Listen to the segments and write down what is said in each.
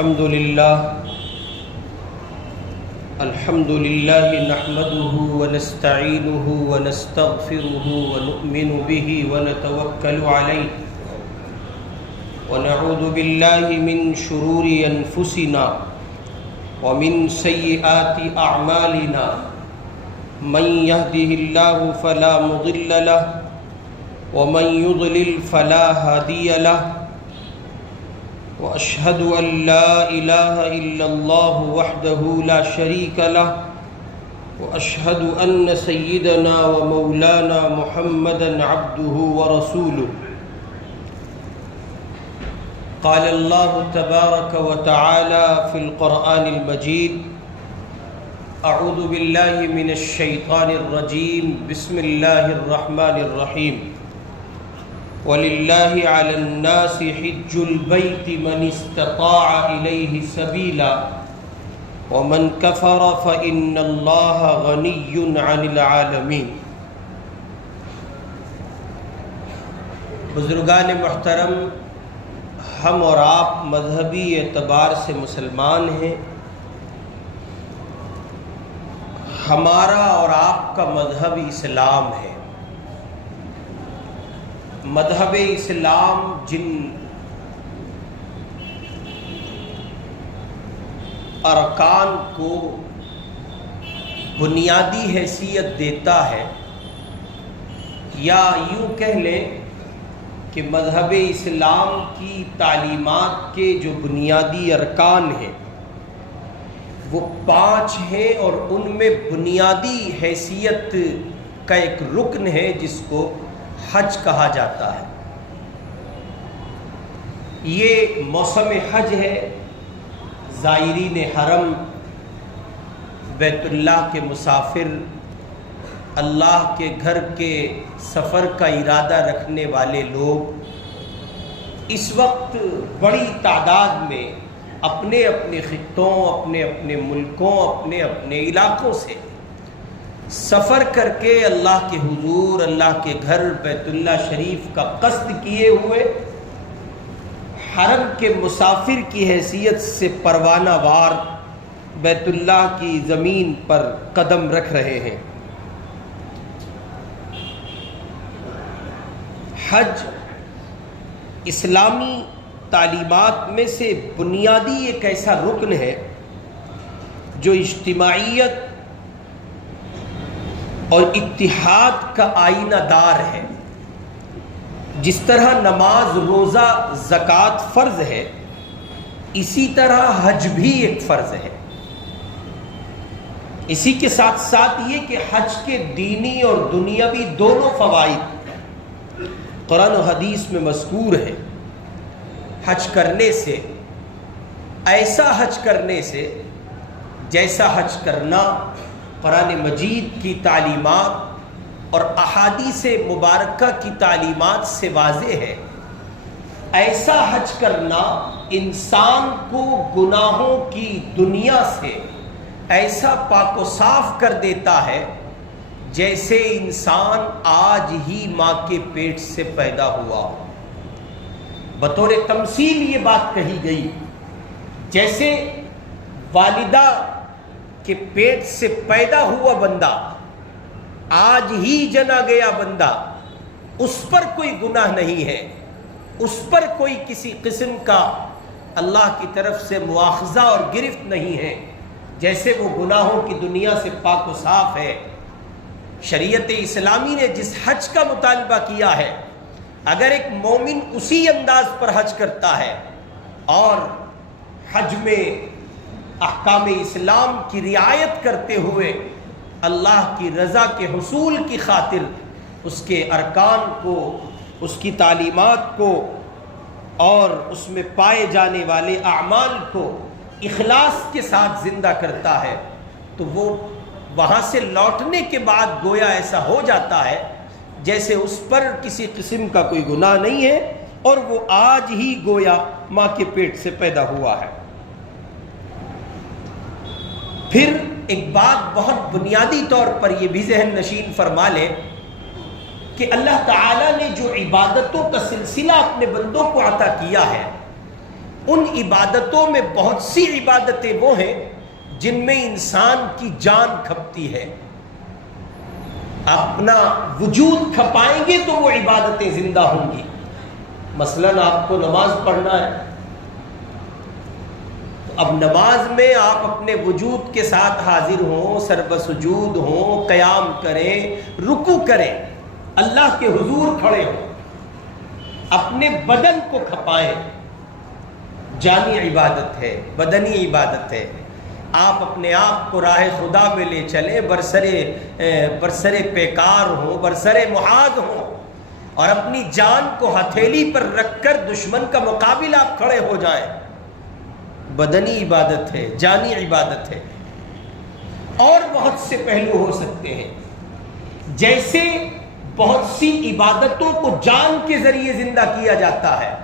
الحمد لله نحمده ونستعينه ونستغفره ونؤمن به ونتوكل عليه ونعوذ بالله من شرور أنفسنا ومن سيئات أعمالنا من يهده الله فلا مضل له ومن يضلل فلا هادي له وأشهد أن لا إله إلا الله وحده لا شريك له وأشهد أن سيدنا ومولانا محمدا عبده ورسوله قال الله تبارك وتعالى في القرآن المجيد أعوذ بالله من الشيطان الرجيم بسم الله الرحمن الرحيم وَلِلَّهِ عَلَى النَّاسِ حِجُّ الْبَيْتِ مَنِ اسْتَطَاعَ إِلَيْهِ سَبِيلًا وَمَنْ كَفَرَ فَإِنَّ اللَّهَ غَنِيٌّ عَنِ الْعَالَمِينَ۔ بزرگان محترم، ہم اور آپ مذہبی اعتبار سے مسلمان ہیں۔ ہمارا اور آپ کا مذہب اسلام ہے۔ مذہب اسلام جن ارکان کو بنیادی حیثیت دیتا ہے، یا یوں کہہ لیں کہ مذہب اسلام کی تعلیمات کے جو بنیادی ارکان ہیں وہ 5 ہیں، اور ان میں بنیادی حیثیت کا ایک رکن ہے جس کو حج کہا جاتا ہے۔ یہ موسم حج ہے، زائرین حرم، بیت اللہ کے مسافر، اللہ کے گھر کے سفر کا ارادہ رکھنے والے لوگ اس وقت بڑی تعداد میں اپنے اپنے خطوں، اپنے اپنے ملکوں، اپنے اپنے علاقوں سے سفر کر کے اللہ کے حضور، اللہ کے گھر بیت اللہ شریف کا قصد کیے ہوئے حرم کے مسافر کی حیثیت سے پروانہ وار بیت اللہ کی زمین پر قدم رکھ رہے ہیں۔ حج اسلامی تعلیمات میں سے بنیادی ایک ایسا رکن ہے جو اجتماعیت اور اتحاد کا آئینہ دار ہے۔ جس طرح نماز، روزہ، زکوٰۃ فرض ہے، اسی طرح حج بھی ایک فرض ہے۔ اسی کے ساتھ ساتھ یہ کہ حج کے دینی اور دنیاوی دونوں فوائد قرآن و حدیث میں مذکور ہیں۔ حج کرنے سے، ایسا حج کرنے سے جیسا حج کرنا قرآن مجید کی تعلیمات اور احادیث مبارکہ کی تعلیمات سے واضح ہے، ایسا حج کرنا انسان کو گناہوں کی دنیا سے ایسا پاک و صاف کر دیتا ہے جیسے انسان آج ہی ماں کے پیٹ سے پیدا ہوا ہو۔ بطور تمثیل یہ بات کہی گئی، جیسے والدہ کہ پیٹ سے پیدا ہوا بندہ، آج ہی جنا گیا بندہ، اس پر کوئی گناہ نہیں ہے، اس پر کوئی کسی قسم کا اللہ کی طرف سے مواخذہ اور گرفت نہیں ہے، جیسے وہ گناہوں کی دنیا سے پاک و صاف ہے۔ شریعت اسلامی نے جس حج کا مطالبہ کیا ہے، اگر ایک مومن اسی انداز پر حج کرتا ہے اور حج میں احکام اسلام کی رعایت کرتے ہوئے اللہ کی رضا کے حصول کی خاطر اس کے ارکان کو، اس کی تعلیمات کو اور اس میں پائے جانے والے اعمال کو اخلاص کے ساتھ زندہ کرتا ہے، تو وہ وہاں سے لوٹنے کے بعد گویا ایسا ہو جاتا ہے جیسے اس پر کسی قسم کا کوئی گناہ نہیں ہے، اور وہ آج ہی گویا ماں کے پیٹ سے پیدا ہوا ہے۔ پھر ایک بات بہت بنیادی طور پر یہ بھی ذہن نشین فرما لے کہ اللہ تعالیٰ نے جو عبادتوں کا سلسلہ اپنے بندوں کو عطا کیا ہے، ان عبادتوں میں بہت سی عبادتیں وہ ہیں جن میں انسان کی جان کھپتی ہے، اپنا وجود کھپائیں گے تو وہ عبادتیں زندہ ہوں گی۔ مثلاً آپ کو نماز پڑھنا ہے، تو اب نماز میں آپ اپنے وجود کے ساتھ حاضر ہوں، سربسجود ہوں، قیام کریں، رکوع کریں، اللہ کے حضور کھڑے ہوں، اپنے بدن کو کھپائیں، جانی عبادت ہے، بدنی عبادت ہے۔ آپ اپنے آپ کو راہ خدا میں لے چلیں، برسرے پیکار ہوں، برسرے محاذ ہوں، اور اپنی جان کو ہتھیلی پر رکھ کر دشمن کا مقابل آپ کھڑے ہو جائیں، بدنی عبادت ہے، جانی عبادت ہے۔ اور بہت سے پہلو ہو سکتے ہیں، جیسے بہت سی عبادتوں کو جان کے ذریعے زندہ کیا جاتا ہے،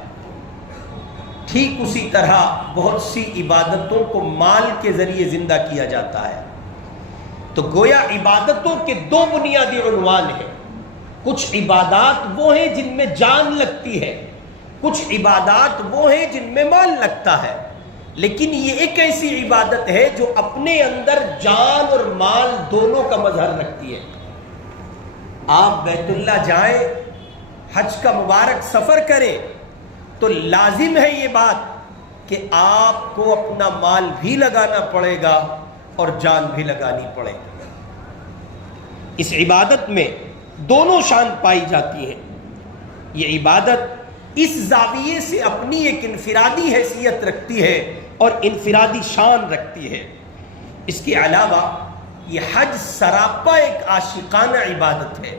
ٹھیک اسی طرح بہت سی عبادتوں کو مال کے ذریعے زندہ کیا جاتا ہے۔ تو گویا عبادتوں کے دو بنیادی عنوان ہیں، کچھ عبادات وہ ہیں جن میں جان لگتی ہے، کچھ عبادات وہ ہیں جن میں مال لگتا ہے، لیکن یہ ایک ایسی عبادت ہے جو اپنے اندر جان اور مال دونوں کا مظہر رکھتی ہے۔ آپ بیت اللہ جائیں، حج کا مبارک سفر کریں، تو لازم ہے یہ بات کہ آپ کو اپنا مال بھی لگانا پڑے گا اور جان بھی لگانی پڑے گی۔ اس عبادت میں دونوں شان پائی جاتی ہیں۔ یہ عبادت اس زاویے سے اپنی ایک انفرادی حیثیت رکھتی ہے اور انفرادی شان رکھتی ہے۔ اس کے علاوہ یہ حج سراپا ایک عاشقانہ عبادت ہے۔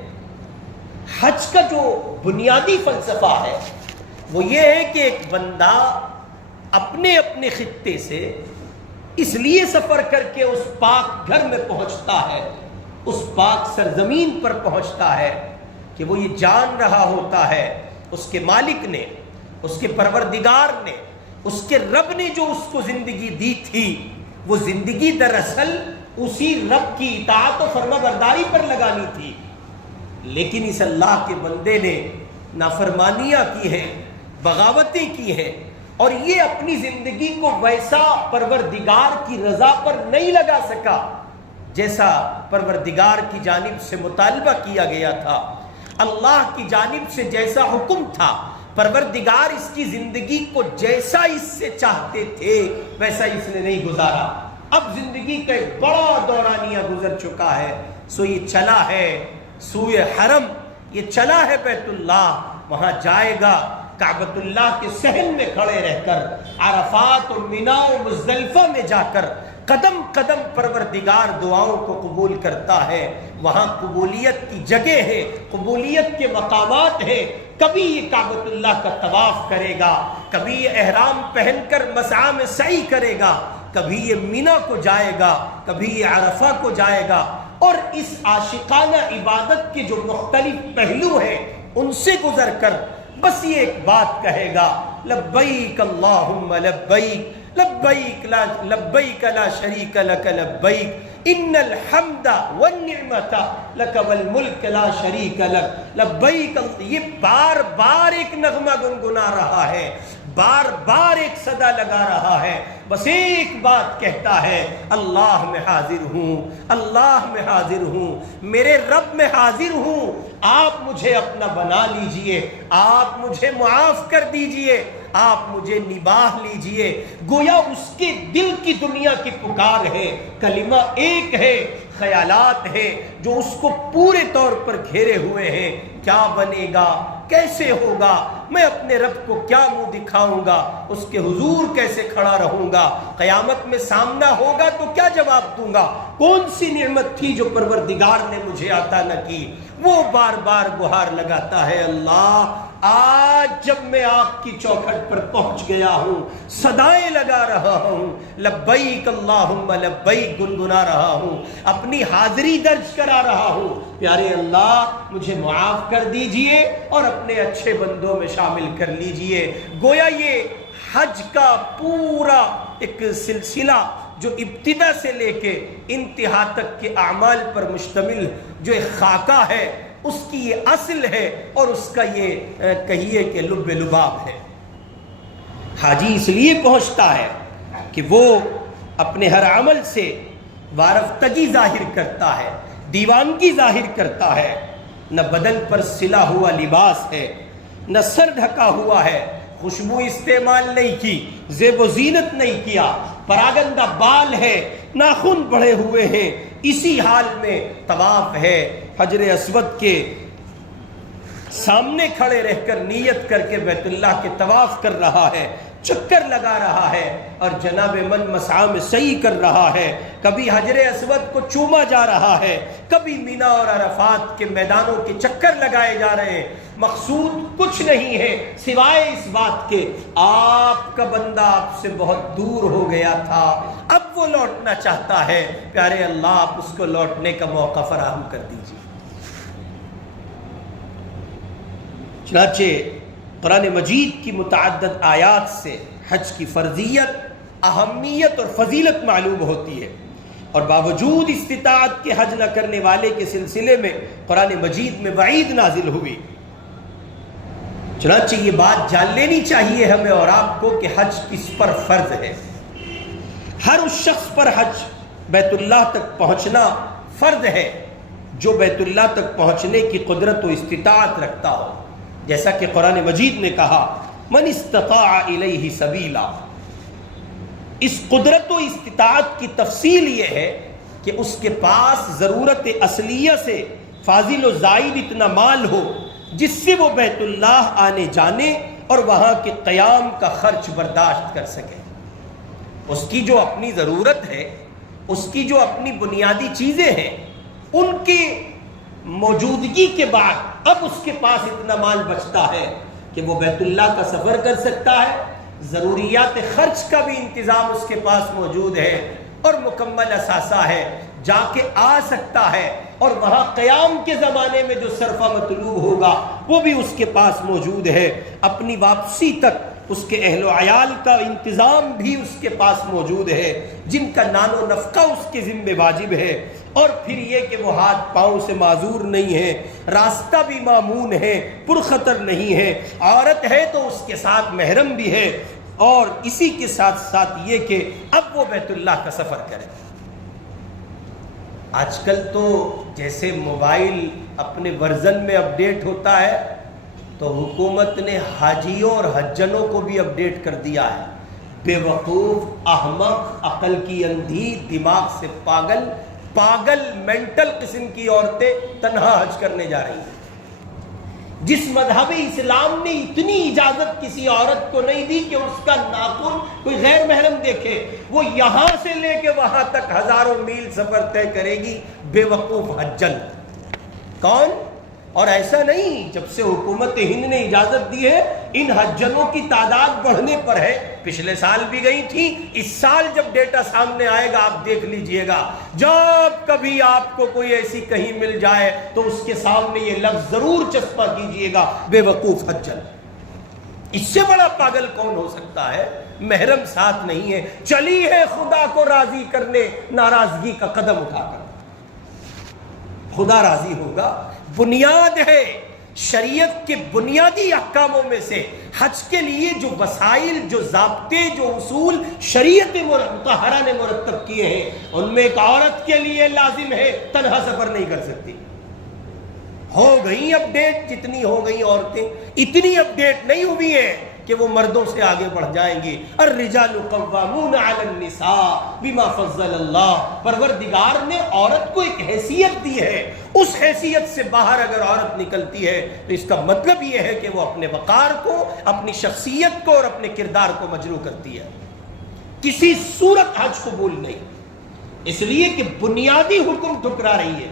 حج کا جو بنیادی فلسفہ ہے وہ یہ ہے کہ ایک بندہ اپنے اپنے خطے سے اس لیے سفر کر کے اس پاک گھر میں پہنچتا ہے، اس پاک سرزمین پر پہنچتا ہے کہ وہ یہ جان رہا ہوتا ہے اس کے مالک نے، اس کے پروردگار نے، اس کے رب نے جو اس کو زندگی دی تھی، وہ زندگی دراصل اسی رب کی اطاعت و فرما برداری پر لگانی تھی، لیکن اس اللہ کے بندے نے نافرمانیاں کی ہیں، بغاوتیں کی ہیں، اور یہ اپنی زندگی کو ویسا پروردگار کی رضا پر نہیں لگا سکا جیسا پروردگار کی جانب سے مطالبہ کیا گیا تھا، اللہ کی جانب سے جیسا حکم تھا، پروردگار اس کی زندگی کو جیسا اس سے چاہتے تھے ویسا اس نے نہیں گزارا۔ اب زندگی کا ایک بڑا دورانیہ گزر چکا ہے، سو یہ چلا ہے سوئے حرم، یہ چلا ہے بیت اللہ، وہاں جائے گا، کعبۃ اللہ کے صحن میں کھڑے رہ کر، عرفات اور مینا و مزدلفہ میں جا کر قدم قدم پروردگار دعاؤں کو قبول کرتا ہے۔ وہاں قبولیت کی جگہ ہے، قبولیت کے مقامات ہیں۔ کبھی یہ کعبۃ اللہ کا طواف کرے گا، کبھی یہ احرام پہن کر مسعی میں سعی کرے گا، کبھی یہ مینا کو جائے گا، کبھی یہ عرفہ کو جائے گا، اور اس عاشقانہ عبادت کے جو مختلف پہلو ہیں ان سے گزر کر بس یہ ایک بات کہے گا، لبیک اللہم لبیک، لبیک لا شریک لک لبیک، ان الحمد والنعمت لک والملک لا شریک لک لبیک۔ یہ بار بار ایک نغمہ گنگنا رہا ہے، بار بار ایک صدا لگا رہا ہے، بس ایک بات کہتا ہے، اللہ میں حاضر ہوں، اللہ میں حاضر ہوں، میرے رب میں حاضر ہوں، آپ مجھے اپنا بنا لیجئے، آپ مجھے معاف کر دیجئے، آپ مجھے نباہ لیجئے۔ گویا اس کے دل کی دنیا کی پکار ہے، کلمہ ایک ہے، خیالات ہیں جو اس کو پورے طور پر گھیرے ہوئے ہیں۔ کیا بنے گا، کیسے ہوگا، میں اپنے رب کو کیا منہ دکھاؤں گا، اس کے حضور کیسے کھڑا رہوں گا، قیامت میں سامنا ہوگا تو کیا جواب دوں گا، کون سی نعمت تھی جو پروردگار نے مجھے عطا نہ کی۔ وہ بار بار گہار لگاتا ہے، اللہ آج جب میں آپ کی چوکھٹ پر پہنچ گیا ہوں، صدائیں لگا رہا ہوں، لبیک اللہم لبیک گنگنا رہا ہوں، اپنی حاضری درج کرا رہا ہوں، پیارے اللہ مجھے معاف کر دیجئے اور اپنے اچھے بندوں میں شامل کر لیجئے۔ گویا یہ حج کا پورا ایک سلسلہ جو ابتدا سے لے کے انتہا تک کے اعمال پر مشتمل جو ایک خاکہ ہے، اس کی یہ اصل ہے اور اس کا یہ کہیے کہ لب لباب ہے۔ حاجی اس لیے پہنچتا ہے کہ وہ اپنے ہر عمل سے وارفتگی ظاہر کرتا ہے، دیوانگی ظاہر کرتا ہے۔ نہ بدن پر سلا ہوا لباس ہے، نہ سر ڈھکا ہوا ہے، خوشبو استعمال نہیں کی، زیب و زینت نہیں کیا، پراگندہ بال ہے، ناخن بڑھے ہوئے ہیں، اسی حال میں طواف ہے، حجر اسود کے سامنے کھڑے رہ کر نیت کر کے بیت اللہ کے طواف کر رہا ہے، چکر لگا رہا ہے اور جناب من مسعی میں سعی کر رہا ہے، کبھی حجر اسود کو چوما جا رہا ہے، کبھی مینا اور عرفات کے میدانوں کے چکر لگائے جا رہے ہیں۔ مقصود کچھ نہیں ہے سوائے اس بات کے آپ کا بندہ آپ سے بہت دور ہو گیا تھا، اب وہ لوٹنا چاہتا ہے۔ پیارے اللہ آپ اس کو لوٹنے کا موقع فراہم کر دیجیے۔ چنانچہ قرآن مجید کی متعدد آیات سے حج کی فرضیت، اہمیت اور فضیلت معلوم ہوتی ہے، اور باوجود استطاعت کے حج نہ کرنے والے کے سلسلے میں قرآن مجید میں وعید نازل ہوئی۔ چنانچہ یہ بات جان لینی چاہیے ہمیں اور آپ کو کہ حج کس پر فرض ہے۔ ہر اس شخص پر حج بیت اللہ تک پہنچنا فرض ہے جو بیت اللہ تک پہنچنے کی قدرت و استطاعت رکھتا ہو، جیسا کہ قرآن مجید نے کہا من استطاع الیہ سبیلا۔ اس قدرت و استطاعت کی تفصیل یہ ہے کہ اس کے پاس ضرورت اصلیہ سے فاضل و زائد اتنا مال ہو جس سے وہ بیت اللہ آنے جانے اور وہاں کے قیام کا خرچ برداشت کر سکے۔ اس کی جو اپنی ضرورت ہے، اس کی جو اپنی بنیادی چیزیں ہیں، ان کی موجودگی کے بعد اب اس کے پاس اتنا مال بچتا ہے کہ وہ بیت اللہ کا سفر کر سکتا ہے، ضروریات خرچ کا بھی انتظام اس کے پاس موجود ہے، اور مکمل اثاثہ ہے، جا کے آ سکتا ہے، اور وہاں قیام کے زمانے میں جو صرفہ مطلوب ہوگا وہ بھی اس کے پاس موجود ہے، اپنی واپسی تک اس کے اہل و عیال کا انتظام بھی اس کے پاس موجود ہے، جن کا نان و نفقہ اس کے ذمہ واجب ہے، اور پھر یہ کہ وہ ہاتھ پاؤں سے معذور نہیں ہے، راستہ بھی مامون ہے، پرخطر نہیں ہے، عورت ہے تو اس کے ساتھ محرم بھی ہے، اور اسی کے ساتھ ساتھ یہ کہ اب وہ بیت اللہ کا سفر کرے۔ آج کل تو جیسے موبائل اپنے ورژن میں اپڈیٹ ہوتا ہے تو حکومت نے حاجیوں اور حجنوں کو بھی اپڈیٹ کر دیا ہے۔ بے وقوف، احمق، عقل کی اندھی، دماغ سے پاگل مینٹل قسم کی عورتیں تنہا حج کرنے جا رہی ہیں۔ جس مذہب اسلام نے اتنی اجازت کسی عورت کو نہیں دی کہ اس کا ناخن کوئی غیر محرم دیکھے، وہ یہاں سے لے کے وہاں تک ہزاروں میل سفر طے کرے گی، بے وقوف حجن۔ کون؟ اور ایسا نہیں، جب سے حکومت ہند نے اجازت دی ہے ان حجنوں کی تعداد بڑھنے پر ہے، پچھلے سال بھی گئی تھی، اس سال جب ڈیٹا سامنے آئے گا آپ دیکھ لیجئے گا، جب کبھی آپ کو کوئی ایسی کہیں مل جائے تو اس کے سامنے یہ لفظ ضرور چسپاں کیجئے گا، بے وقوف حجن۔ اس سے بڑا پاگل کون ہو سکتا ہے؟ محرم ساتھ نہیں ہے، چلی ہے خدا کو راضی کرنے ناراضگی کا قدم اٹھا کر، خدا راضی ہوگا۔ بنیاد ہے شریعت کے بنیادی احکاموں میں سے حج کے لیے جو وسائل، جو ضابطے، جو اصول شریعت مطہرہ نے مرتب کیے ہیں، ان میں ایک عورت کے لیے لازم ہے تنہا سفر نہیں کر سکتی۔ ہو گئی اپڈیٹ جتنی ہو گئی عورتیں، اتنی اپڈیٹ نہیں ہوئی ہیں کہ وہ مردوں سے آگے بڑھ جائیں گی۔ الرجال قوامون علی النساء بما فضل اللہ، پروردگار نے عورت کو ایک حیثیت دی ہے، اس حیثیت سے باہر اگر عورت نکلتی ہے تو اس کا مطلب یہ ہے کہ وہ اپنے وقار کو، اپنی شخصیت کو اور اپنے کردار کو مجروح کرتی ہے۔ کسی صورت حج قبول نہیں، اس لیے کہ بنیادی حکم ٹھکرا رہی ہے۔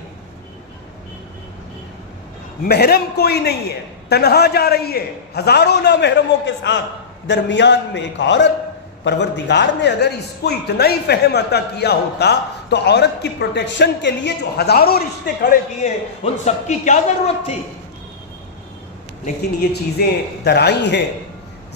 محرم کوئی نہیں ہے، تنہا جا رہی ہے ہزاروں نامحرموں کے ساتھ، درمیان میں ایک عورت۔ پروردگار نے اگر اس کو اتنا ہی فہم عطا کیا ہوتا تو عورت کی پروٹیکشن کے لیے جو ہزاروں رشتے کھڑے کیے ہیں ان سب کی کیا ضرورت تھی؟ لیکن یہ چیزیں درائی ہیں،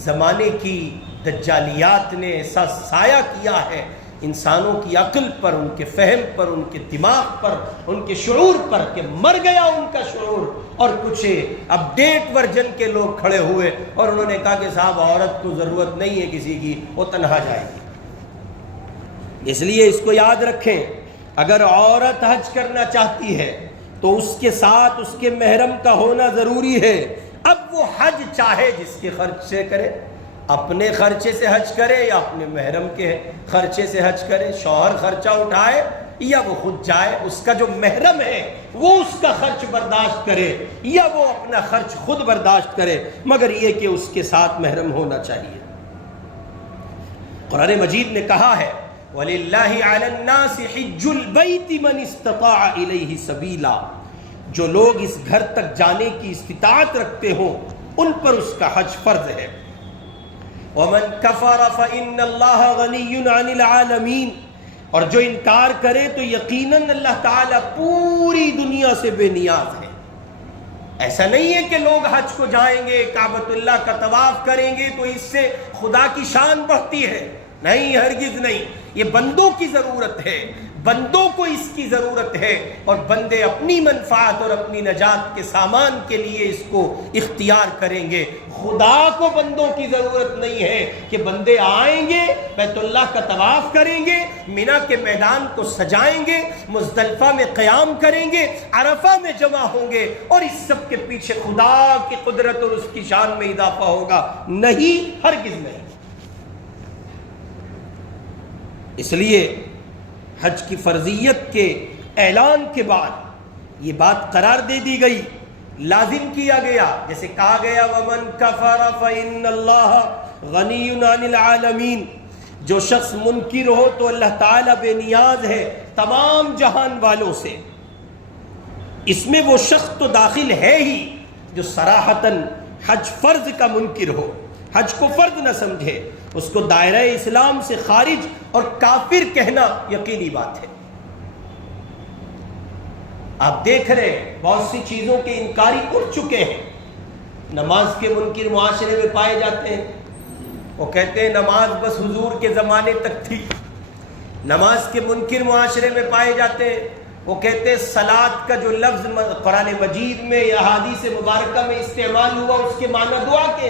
زمانے کی دجالیات نے ایسا سایہ کیا ہے انسانوں کی عقل پر، ان کے فہم پر، ان کے دماغ پر، ان کے شعور پر کہ مر گیا ان کا شعور۔ اور کچھ اپڈیٹ ورژن کے لوگ کھڑے ہوئے اور انہوں نے کہا کہ صاحب عورت کو ضرورت نہیں ہے کسی کی، وہ تنہا جائے گی۔ اس لیے اس کو یاد رکھیں، اگر عورت حج کرنا چاہتی ہے تو اس کے ساتھ اس کے محرم کا ہونا ضروری ہے۔ اب وہ حج چاہے جس کے خرچ سے کرے، اپنے خرچے سے حج کرے یا اپنے محرم کے خرچے سے حج کرے، شوہر خرچہ اٹھائے یا وہ خود جائے، اس کا جو محرم ہے وہ اس کا خرچ برداشت کرے یا وہ اپنا خرچ خود برداشت کرے، مگر یہ کہ اس کے ساتھ محرم ہونا چاہیے۔ قرآن مجید نے کہا ہے وَلِلَّهِ عَلَى النَّاسِ حِجُّ الْبَيْتِ مَنِ اسْتَطَاعَ إِلَيْهِ سَبِيلًا، جو لوگ اس گھر تک جانے کی استطاعت رکھتے ہوں ان پر اس کا حج فرض ہے۔ وَمَنْ كَفَرَ فَإِنَّ اللَّهَ غَنِيٌّ عَنِ الْعَالَمِينَ، اور جو انکار کرے تو یقیناً اللہ تعالیٰ پوری دنیا سے بے نیاز ہے۔ ایسا نہیں ہے کہ لوگ حج کو جائیں گے، کعبۃ اللہ کا طواف کریں گے تو اس سے خدا کی شان بڑھتی ہے، نہیں، ہرگز نہیں۔ یہ بندوں کی ضرورت ہے، بندوں کو اس کی ضرورت ہے، اور بندے اپنی منفعت اور اپنی نجات کے سامان کے لیے اس کو اختیار کریں گے۔ خدا کو بندوں کی ضرورت نہیں ہے کہ بندے آئیں گے، بیت اللہ کا طواف کریں گے، مینا کے میدان کو سجائیں گے، مزدلفہ میں قیام کریں گے، عرفہ میں جمع ہوں گے، اور اس سب کے پیچھے خدا کی قدرت اور اس کی شان میں اضافہ ہوگا، نہیں، ہرگز نہیں۔ اس لیے حج کی فرضیت کے اعلان کے بعد یہ بات قرار دے دی گئی، لازم کیا گیا، جیسے کہا گیا وَمَنْ كَفَرَ فَإِنَّ اللَّهَ غَنِيٌّ عَنِ الْعَالَمِينَ، جو شخص منکر ہو تو اللہ تعالیٰ بے نیاز ہے تمام جہان والوں سے۔ اس میں وہ شخص تو داخل ہے ہی جو صراحتاً حج فرض کا منکر ہو، حج کو فرض نہ سمجھے، اس کو دائرہ اسلام سے خارج اور کافر کہنا یقینی بات ہے۔ آپ دیکھ رہے ہیں بہت سی چیزوں کے انکاری اٹھ چکے ہیں۔ نماز کے منکر معاشرے میں پائے جاتے ہیں، وہ کہتے ہیں نماز بس حضور کے زمانے تک تھی۔ نماز کے منکر معاشرے میں پائے جاتے ہیں، وہ کہتے ہیں صلاۃ کا جو لفظ قرآن مجید میں یا احادیث مبارکہ میں استعمال ہوا اس کے معنی دعا کے،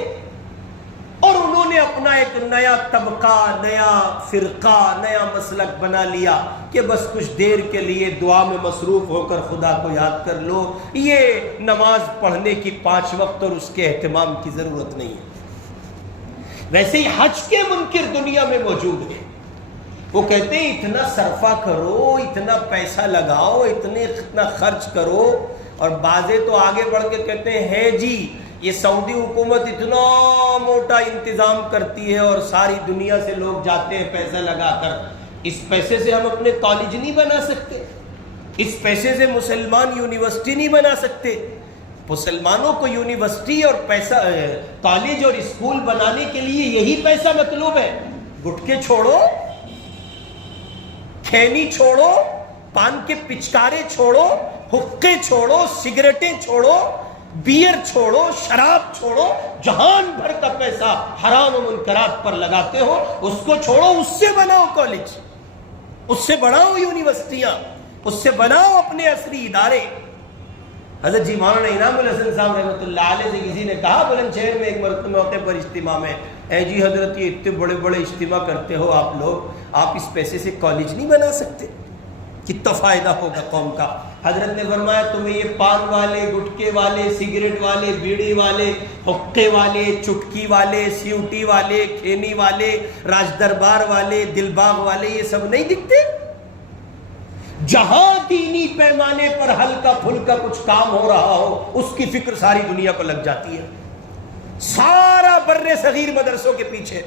اور انہوں نے اپنا ایک نیا طبقہ، نیا فرقہ، نیا مسلک بنا لیا کہ بس کچھ دیر کے لیے دعا میں مصروف ہو کر خدا کو یاد کر لو، یہ نماز پڑھنے کی 5 وقت اور اس کے اہتمام کی ضرورت نہیں ہے۔ ویسے ہی حج کے منکر دنیا میں موجود ہیں، وہ کہتے ہیں اتنا صرفہ کرو، اتنا پیسہ لگاؤ، اتنا خرچ کرو، اور بعضے تو آگے بڑھ کے کہتے ہیں ہے جی یہ سعودی حکومت اتنا موٹا انتظام کرتی ہے اور ساری دنیا سے لوگ جاتے ہیں پیسہ لگا کر، اس پیسے سے ہم اپنے کالج نہیں بنا سکتے، اس پیسے سے مسلمان یونیورسٹی نہیں بنا سکتے۔ مسلمانوں کو یونیورسٹی اور پیسہ کالج اور اسکول بنانے کے لیے یہی پیسہ مطلوب ہے۔ گٹکے چھوڑو، کھینی چھوڑو، پان کے پچکارے چھوڑو، حقے چھوڑو، سگریٹیں چھوڑو، بیئر چھوڑو، شراب چھوڑو، جہان بھر کا پیسہ حرام و منکرات پر لگاتے ہو، اس کو چھوڑو، اس سے بناؤ کالج، اس سے بناؤ یونیورسٹیاں، اس سے بناؤ اپنے عصری ادارے۔ حضرت جی مولانا انعام الحسن صاحب رحمۃ اللہ علیہ سے کسی نے کہا بلند شہر میں ایک مرتبہ موقع پر اجتماع میں، اے جی حضرت یہ اتنے بڑے بڑے اجتماع کرتے ہو آپ لوگ، آپ اس پیسے سے کالج نہیں بنا سکتے؟ کتنا فائدہ ہوگا قوم کا۔ حضرت نے فرمایا تمہیں یہ پان والے، گٹکے والے، سگریٹ والے، بیڑی والے، حقے والے، چٹکی والے، سیوٹی والے، کھینی والے، راج دربار والے، دل باغ والے، یہ سب نہیں دکھتے؟ جہاں دینی پیمانے پر ہلکا پھلکا کچھ کام ہو رہا ہو اس کی فکر ساری دنیا کو لگ جاتی ہے۔ سارا بر صغیر مدرسوں کے پیچھے،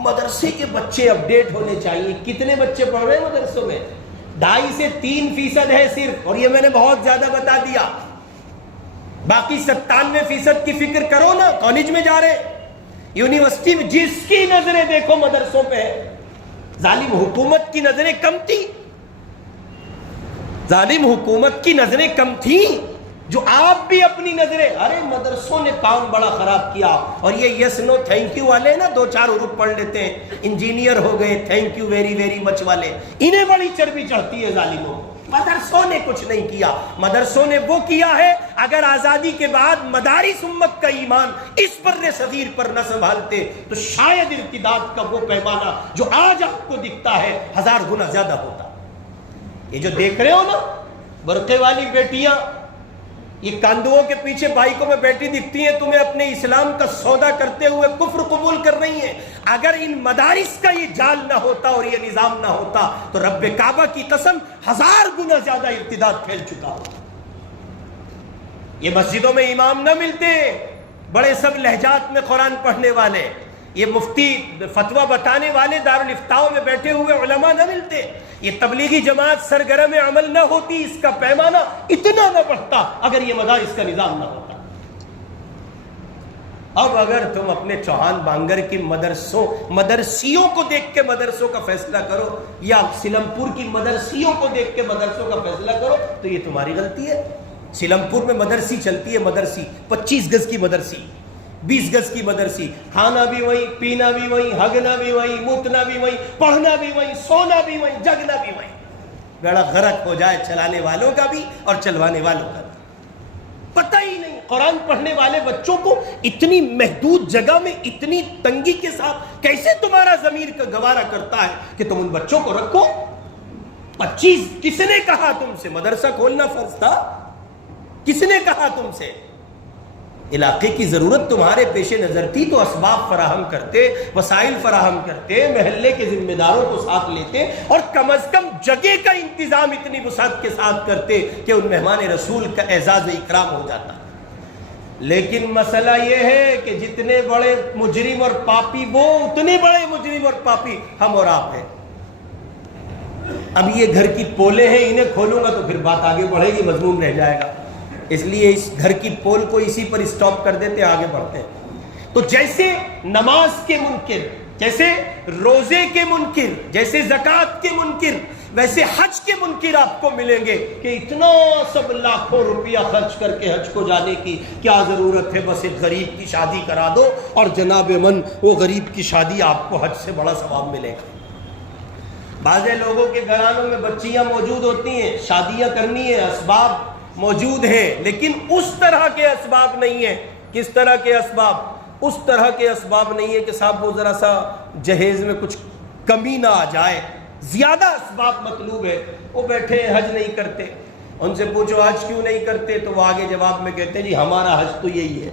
مدرسے کے بچے اپڈیٹ ہونے چاہیے۔ کتنے بچے پڑھ رہے ہیں مدرسوں میں؟ 2.5 سے 3% ہے صرف، اور یہ میں نے بہت زیادہ بتا دیا۔ باقی 97% کی فکر کرو نا، کالج میں جا رہے، یونیورسٹی میں، جس کی نظریں دیکھو مدرسوں پہ ہے۔ ظالم حکومت کی نظریں کم تھی، ظالم حکومت کی نظریں کم تھیں، جو آپ بھی اپنی نظریں، ارے مدرسوں نے کام بڑا خراب کیا، اور یہ یس نو تھینک یو والے نا 2-4 حروف پڑھ لیتے ہیں، انجینئر ہو گئے، thank you very very much والے، انہیں بڑی چربی چڑھتی ہے ظالموں۔ مدرسوں نے کچھ نہیں کیا. مدرسوں نے وہ کیا ہے اگر آزادی کے بعد مدارس امت کا ایمان اس بر صغیر پر نہ سنبھالتے تو شاید ارتداد کا وہ پیمانہ جو آج آپ کو دکھتا ہے 1000 گنا زیادہ ہوتا. یہ جو دیکھ رہے ہو نا برقعے والی بیٹیاں یہ کاندوؤں کے پیچھے بائکوں میں بیٹھی دکھتی ہیں, تمہیں اپنے اسلام کا سودا کرتے ہوئے کفر قبول کر رہی ہیں. اگر ان مدارس کا یہ جال نہ ہوتا اور یہ نظام نہ ہوتا تو رب کعبہ کی قسم 1000 گنا زیادہ ارتداد پھیل چکا ہوتا. یہ مسجدوں میں امام نہ ملتے, بڑے سب لہجات میں قرآن پڑھنے والے, یہ مفتی فتویٰ بتانے والے دارالفتاؤں میں بیٹھے ہوئے علماء نہ ملتے, یہ تبلیغی جماعت سرگرم عمل نہ ہوتی, اس کا پیمانہ اتنا نہ بڑھتا اگر یہ مدارس کا نظام نہ ہوتا. اب اگر تم اپنے چوہان بانگر کی مدرسیوں کو دیکھ کے مدرسوں کا فیصلہ کرو یا سیلم پور کی مدرسیوں کو دیکھ کے مدرسوں کا فیصلہ کرو تو یہ تمہاری غلطی ہے. سیلم پور میں مدرسی چلتی ہے, مدرسی 25 گز کی مدرسی, 20 گز کی مدرسی, کھانا بھی وہی, پینا بھی وہی, ہگنا بھی وہی, موتنا بھی وہی, پڑھنا بھی وہی, سونا بھی وہی, جگنا بھی وہی. بیڑا غرق ہو جائے چلانے والوں کا بھی اور چلوانے والوں کا بھی. پتہ ہی نہیں قرآن پڑھنے والے بچوں کو اتنی محدود جگہ میں اتنی تنگی کے ساتھ کیسے تمہارا ضمیر کا گوارا کرتا ہے کہ تم ان بچوں کو رکھو. 25 کس نے کہا تم سے مدرسہ کھولنا فرض تھا؟ کس نے کہا تم سے؟ علاقے کی ضرورت تمہارے پیش نظر تھی تو اسباب فراہم کرتے, وسائل فراہم کرتے, محلے کے ذمہ داروں کو ساتھ لیتے اور کم از کم جگہ کا انتظام اتنی وسعت کے ساتھ کرتے کہ ان مہمان رسول کا اعزاز و اکرام ہو جاتا. لیکن مسئلہ یہ ہے کہ جتنے بڑے مجرم اور پاپی وہ, اتنے بڑے مجرم اور پاپی ہم اور آپ ہیں. اب یہ گھر کی پولیں ہیں, انہیں کھولوں گا تو پھر بات آگے بڑھے گی, مضمون رہ جائے گا. اس لیے اس گھر کی پول کو اسی پر اسٹاپ کر دیتے, آگے بڑھتے ہیں. تو جیسے نماز کے منکر, جیسے روزے کے منکر, جیسے زکوٰۃ کے منکر, ویسے حج کے منکر آپ کو ملیں گے کہ اتنا سب لاکھوں روپیہ خرچ کر کے حج کو جانے کی کیا ضرورت ہے, بس ایک غریب کی شادی کرا دو اور جناب من وہ غریب کی شادی آپ کو حج سے بڑا ثواب ملے گا. بعض لوگوں کے گھرانوں میں بچیاں موجود ہوتی ہیں, شادیاں کرنی ہے, اسباب موجود ہیں, لیکن اس طرح کے اسباب نہیں ہیں. کس طرح کے اسباب؟ اس طرح کے اسباب نہیں ہے کہ صاحب وہ ذرا سا جہیز میں کچھ کمی نہ آ جائے. زیادہ اسباب مطلوب ہے. وہ بیٹھے حج نہیں کرتے, ان سے پوچھو حج کیوں نہیں کرتے تو وہ آگے جواب میں کہتے ہیں جی ہمارا حج تو یہی ہے.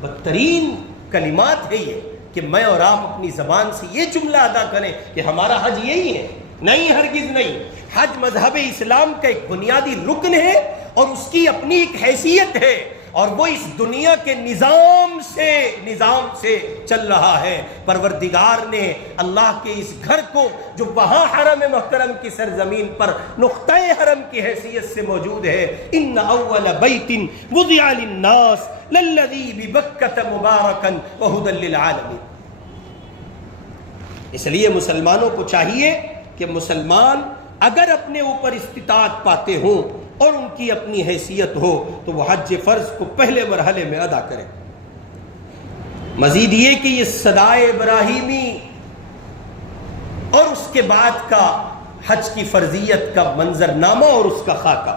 بدترین کلمات ہے یہ کہ میں اور آپ اپنی زبان سے یہ جملہ ادا کریں کہ ہمارا حج یہی ہے. نہیں, ہرگز نہیں. حج مذہب اسلام کا ایک بنیادی رکن ہے اور اس کی اپنی ایک حیثیت ہے اور وہ اس دنیا کے نظام سے چل رہا ہے. پروردگار نے اللہ کے اس گھر کو جو وہاں حرم محترم کی سرزمین پر نقطۂ حرم کی حیثیت سے موجود ہے, ان اول بیت وضع للناس للذی ببکۃ مبارکا وہدی للعالمین. اس لیے مسلمانوں کو چاہیے کہ مسلمان اگر اپنے اوپر استطاعت پاتے ہوں اور ان کی اپنی حیثیت ہو تو وہ حج فرض کو پہلے مرحلے میں ادا کریں. مزید یہ کہ یہ صدائے ابراہیمی اور اس کے بعد کا حج کی فرضیت کا منظرنامہ اور اس کا خاکہ.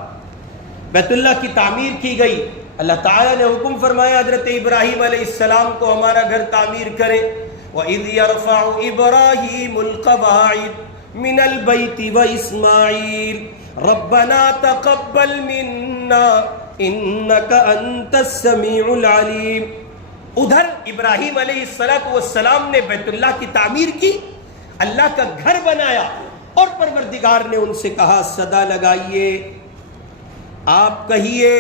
بیت اللہ کی تعمیر کی گئی, اللہ تعالیٰ نے حکم فرمایا حضرت ابراہیم علیہ السلام کو ہمارا گھر تعمیر کرے. وَإِذْ يَرْفَعُ إِبْرَاهِيمُ الْقَوَاعِدَ من البيت وإسماعيل ربنا تقبل منا انك انت السميع العليم. ادھر ابراہیم علیہ السلام نے بیت اللہ کی تعمیر کی, اللہ کا گھر بنایا اور پروردگار نے ان سے کہا صدا لگائیے, آپ کہیے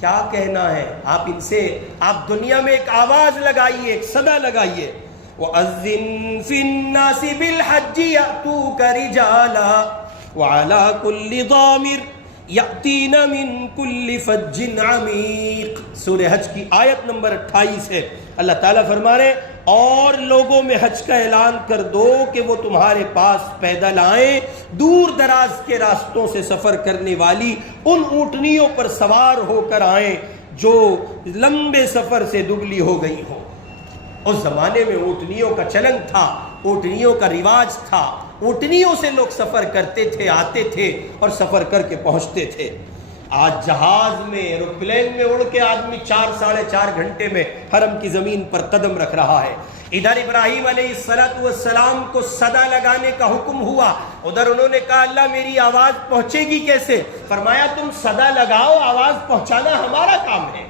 کیا کہنا ہے, آپ ان سے آپ دنیا میں ایک آواز لگائیے, ایک صدا لگائیے. وَأَذِّن فِي النَّاسِ بِالْحَجِّ يَأْتُوكَ رِجَالًا وَعَلَى كُلِّ ضَامِرٍ يَأْتِينَ مِن كُلِّ فَجٍّ عَمِيقٍ. سورہ حج کی آیت نمبر 28 ہے. اللہ تعالیٰ فرما رہے اور لوگوں میں حج کا اعلان کر دو کہ وہ تمہارے پاس پیدل آئیں, دور دراز کے راستوں سے سفر کرنے والی ان اونٹنیوں پر سوار ہو کر آئیں جو لمبے سفر سے دبلی ہو گئی ہو. اس زمانے میں اونٹنیوں کا چلن تھا, اونٹنیوں کا رواج تھا، اونٹنیوں سے لوگ سفر کرتے تھے، آتے تھے اور سفر کر کے پہنچتے تھے۔ آج جہاز میں، ایروپلین میں اڑ کے آدمی 4-4.5 گھنٹے میں حرم کی زمین پر قدم رکھ رہا ہے۔ ادھر ابراہیم علیہ السلام کو صدا لگانے کا حکم ہوا، ادھر انہوں نے کہا اللہ میری آواز پہنچے گی کیسے؟ فرمایا تم صدا لگاؤ، آواز پہنچانا ہمارا کام ہے۔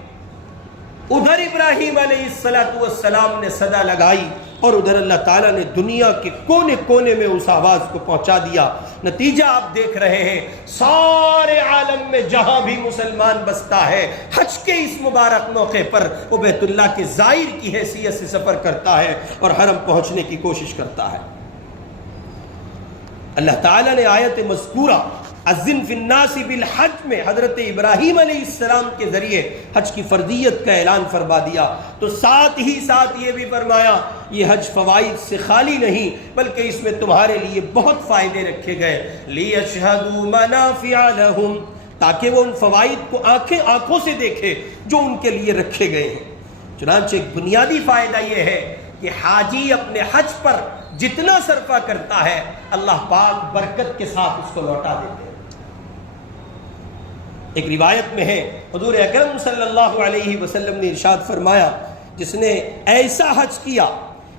ادھر ابراہیم علیہ السلام نے صدا لگائی اور ادھر اللہ تعالیٰ نے دنیا کے کونے کونے میں اس آواز کو پہنچا دیا۔ نتیجہ آپ دیکھ رہے ہیں، سارے عالم میں جہاں بھی مسلمان بستا ہے، حج کے اس مبارک موقع پر وہ بیت اللہ کے زائر کی حیثیت سے سفر کرتا ہے اور حرم پہنچنے کی کوشش کرتا ہے۔ اللہ تعالیٰ نے آیت مذکورہ اذن فی الناس بالحج میں حضرت ابراہیم علیہ السلام کے ذریعے حج کی فرضیت کا اعلان فرما دیا، تو ساتھ ہی ساتھ یہ بھی فرمایا یہ حج فوائد سے خالی نہیں بلکہ اس میں تمہارے لیے بہت فائدے رکھے گئے، لِيَشْهَدُوا مَنَافِعَ لَهُمْ، تاکہ وہ ان فوائد کو آنکھوں سے دیکھے جو ان کے لیے رکھے گئے ہیں۔ چنانچہ ایک بنیادی فائدہ یہ ہے کہ حاجی اپنے حج پر جتنا صرفہ کرتا ہے اللہ پاک برکت کے ساتھ اس کو لوٹا دیتے ہیں۔ ایک روایت میں ہے حضور اکرم صلی اللہ علیہ وسلم نے ارشاد فرمایا، جس نے ایسا حج کیا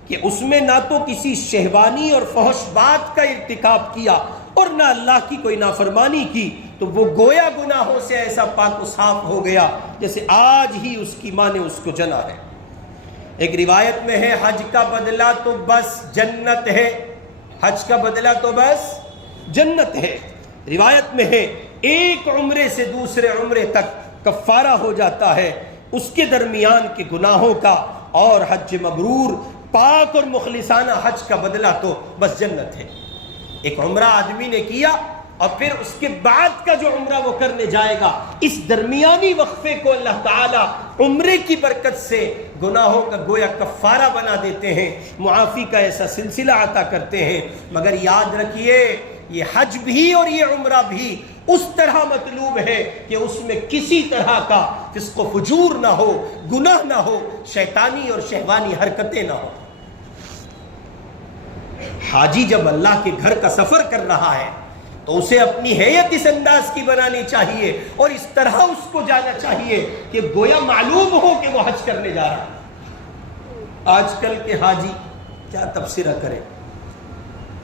کہ اس میں نہ تو کسی شہوانی اور فحش بات کا ارتکاب کیا اور نہ اللہ کی کوئی نافرمانی کی، تو وہ گویا گناہوں سے ایسا پاک و صاف ہو گیا جیسے آج ہی اس کی ماں نے اس کو جنا ہے۔ ایک روایت میں ہے حج کا بدلہ تو بس جنت ہے، حج کا بدلہ تو بس جنت ہے۔ روایت میں ہے ایک عمرے سے دوسرے عمرے تک کفارہ ہو جاتا ہے اس کے درمیان کے گناہوں کا، اور حج مبرور پاک اور مخلصانہ حج کا بدلہ تو بس جنت ہے۔ ایک عمرہ آدمی نے کیا اور پھر اس کے بعد کا جو عمرہ وہ کرنے جائے گا، اس درمیانی وقفے کو اللہ تعالیٰ عمرے کی برکت سے گناہوں کا گویا کفارہ بنا دیتے ہیں، معافی کا ایسا سلسلہ عطا کرتے ہیں۔ مگر یاد رکھیے یہ حج بھی اور یہ عمرہ بھی اس طرح مطلوب ہے کہ اس میں کسی طرح کا فسق و فجور نہ ہو، گناہ نہ ہو، شیطانی اور شہوانی حرکتیں نہ ہو۔ حاجی جب اللہ کے گھر کا سفر کر رہا ہے تو اسے اپنی حیت اس انداز کی بنانی چاہیے اور اس طرح اس کو جانا چاہیے کہ گویا معلوم ہو کہ وہ حج کرنے جا رہا ہے۔ آج کل کے حاجی کیا تبصرہ کریں،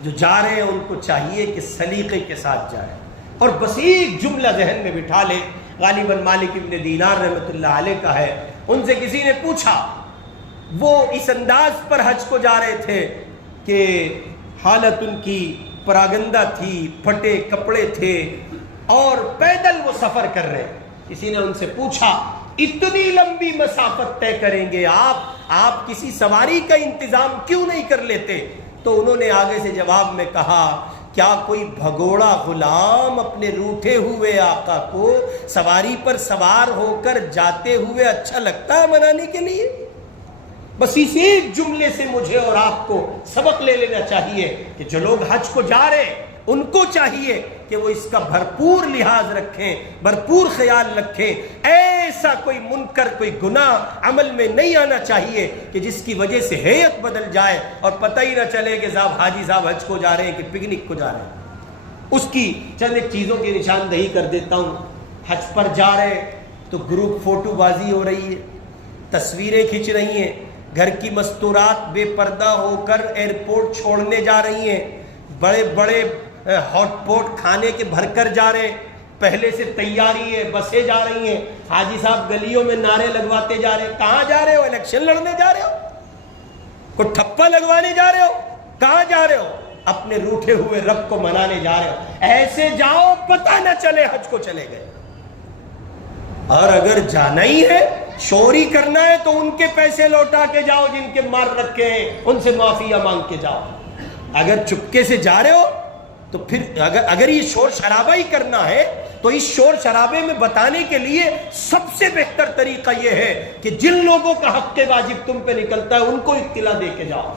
جو جا رہے ہیں ان کو چاہیے کہ سلیقے کے ساتھ جائیں اور بس ایک جملہ ذہن میں بٹھا لے، غالباً مالک ابن دینار رحمۃ اللہ علیہ کا ہے، ان سے کسی نے پوچھا، وہ اس انداز پر حج کو جا رہے تھے کہ حالت ان کی پراگندہ تھی، پھٹے کپڑے تھے اور پیدل وہ سفر کر رہے۔ کسی نے ان سے پوچھا اتنی لمبی مسافت طے کریں گے آپ کسی سواری کا انتظام کیوں نہیں کر لیتے؟ تو انہوں نے آگے سے جواب میں کہا، کیا کوئی بھگوڑا غلام اپنے روٹھے ہوئے آقا کو سواری پر سوار ہو کر جاتے ہوئے اچھا لگتا ہے منانے کے لیے؟ بس اس ایک جملے سے مجھے اور آپ کو سبق لے لینا چاہیے کہ جو لوگ حج کو جا رہے ہیں ان کو چاہیے کہ وہ اس کا بھرپور لحاظ رکھیں، بھرپور خیال رکھیں، ایسا کوئی منکر، کوئی گناہ عمل میں نہیں آنا چاہیے کہ جس کی وجہ سے ہیئت بدل جائے اور پتہ ہی نہ چلے کہ صاحب حاجی صاحب حج کو جا رہے ہیں کہ پکنک کو جا رہے ہیں۔ اس کی چند ایک چیزوں کی نشاندہی کر دیتا ہوں۔ حج پر جا رہے ہیں تو گروپ فوٹو بازی ہو رہی ہے، تصویریں کھنچ رہی ہیں، گھر کی مستورات بے پردہ ہو کر ایئرپورٹ چھوڑنے جا رہی ہیں، بڑے بڑے ہاٹ پوٹ کھانے کے بھر کر جا رہے ہیں، پہلے سے تیاری ہے، بسیں جا رہی ہیں، حاجی صاحب گلیوں میں نعرے لگواتے جا رہے ہیں۔ کہاں جا رہے ہو؟ الیکشن لڑنے جا رہے ہو؟ کوئی ٹھپا لگوانے جا رہے ہو؟ کہاں جا رہے ہو؟ اپنے روٹھے ہوئے رب کو منانے جا رہے ہو۔ ایسے جاؤ پتہ نہ چلے حج کو چلے گئے۔ اور اگر جانا ہی ہے، شوری کرنا ہے تو ان کے پیسے لوٹا کے جاؤ جن کے مار رکھے ہیں، ان سے معافیہ مانگ کے جاؤ۔ اگر چپکے سے جا رہے ہو تو پھر اگر یہ شور شرابہ ہی کرنا ہے تو اس شور شرابے میں بتانے کے لیے سب سے بہتر طریقہ یہ ہے کہ جن لوگوں کا حق واجب تم پہ نکلتا ہے ان کو اطلاع دے کے جاؤ۔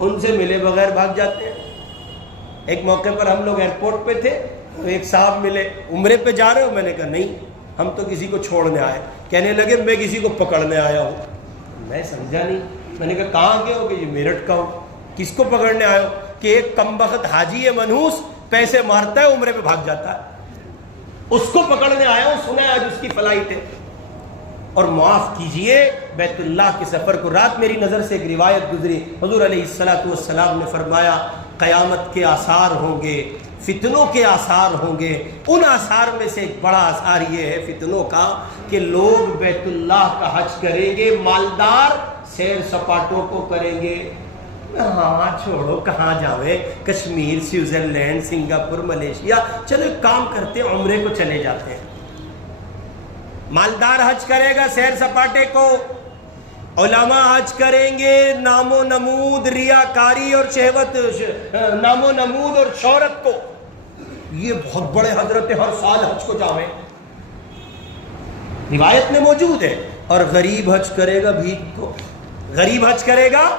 ان سے ملے بغیر بھاگ جاتے ہیں۔ ایک موقع پر ہم لوگ ایئرپورٹ پہ تھے، ایک صاحب ملے، عمرے پہ جا رہے ہو؟ میں نے کہا نہیں، ہم تو کسی کو چھوڑنے آئے۔ کہنے لگے میں کسی کو پکڑنے آیا ہوں۔ میں سمجھا نہیں، میں نے کہا کہاں کے ہو؟ کہ یہ میرٹھ کا ہوں۔ کس کو پکڑنے آئے ہو؟ کہ ایک کمبخت حاجی منحوس پیسے مارتا ہے، عمرے پہ بھاگ جاتا ہے، اس کو پکڑنے آیا ہوں، سنا ہے آج اس کی فلائٹ ہے۔ اور معاف کیجئے، بیت اللہ کے سفر کو، رات میری نظر سے ایک روایت گزری، حضور علیہ السلام نے فرمایا قیامت کے آثار ہوں گے، فتنوں کے آثار ہوں گے، ان آثار میں سے ایک بڑا آثار یہ ہے فتنوں کا کہ لوگ بیت اللہ کا حج کریں گے، مالدار سیر سپاٹوں کو کریں گے۔ ہاں چھوڑو کہاں جاوے، کشمیر، سوئٹزرلینڈ، سنگاپور، ملیشیا، چلو ایک کام کرتے ہیں عمرے کو چلے جاتے ہیں۔ مالدار حج کرے گا سیر سپاٹے کو، علماء حج کریں گے نام و نمود، ریاکاری اور شہوت، نام و نمود اور شہرت کو۔ یہ بہت بڑے حضرت ہر سال حج کو جاویں، روایت میں موجود ہے۔ اور غریب حج کرے گا بھیک کو، غریب حج کرے گا،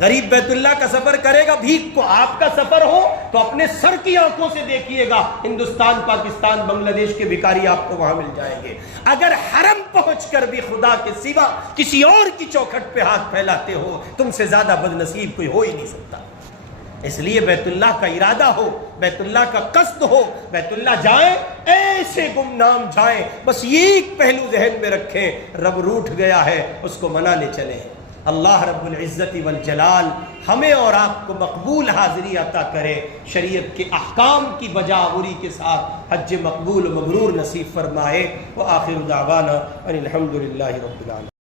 غریب بیت اللہ کا سفر کرے گا بھیک کو۔ آپ کا سفر ہو تو اپنے سر کی آنکھوں سے دیکھیے گا، ہندوستان، پاکستان، بنگلہ دیش کے بھکاری آپ کو وہاں مل جائیں گے۔ اگر حرم پہنچ کر بھی خدا کے سوا کسی اور کی چوکھٹ پہ ہاتھ پھیلاتے ہو، تم سے زیادہ بد نصیب کوئی ہو ہی نہیں سکتا۔ اس لیے بیت اللہ کا ارادہ ہو، بیت اللہ کا قصد ہو، بیت اللہ جائیں، ایسے گمنام جائیں، بس یہ ایک پہلو ذہن میں رکھیں، رب روٹھ گیا ہے، اس کو منانے چلیں۔ اللہ رب العزت والجلال ہمیں اور آپ کو مقبول حاضری عطا کرے، شریعت کے احکام کی بجاوری کے ساتھ حج مقبول و مبرور نصیب فرمائے۔ وآخر دعوانا ان الحمد للہ رب العالمین۔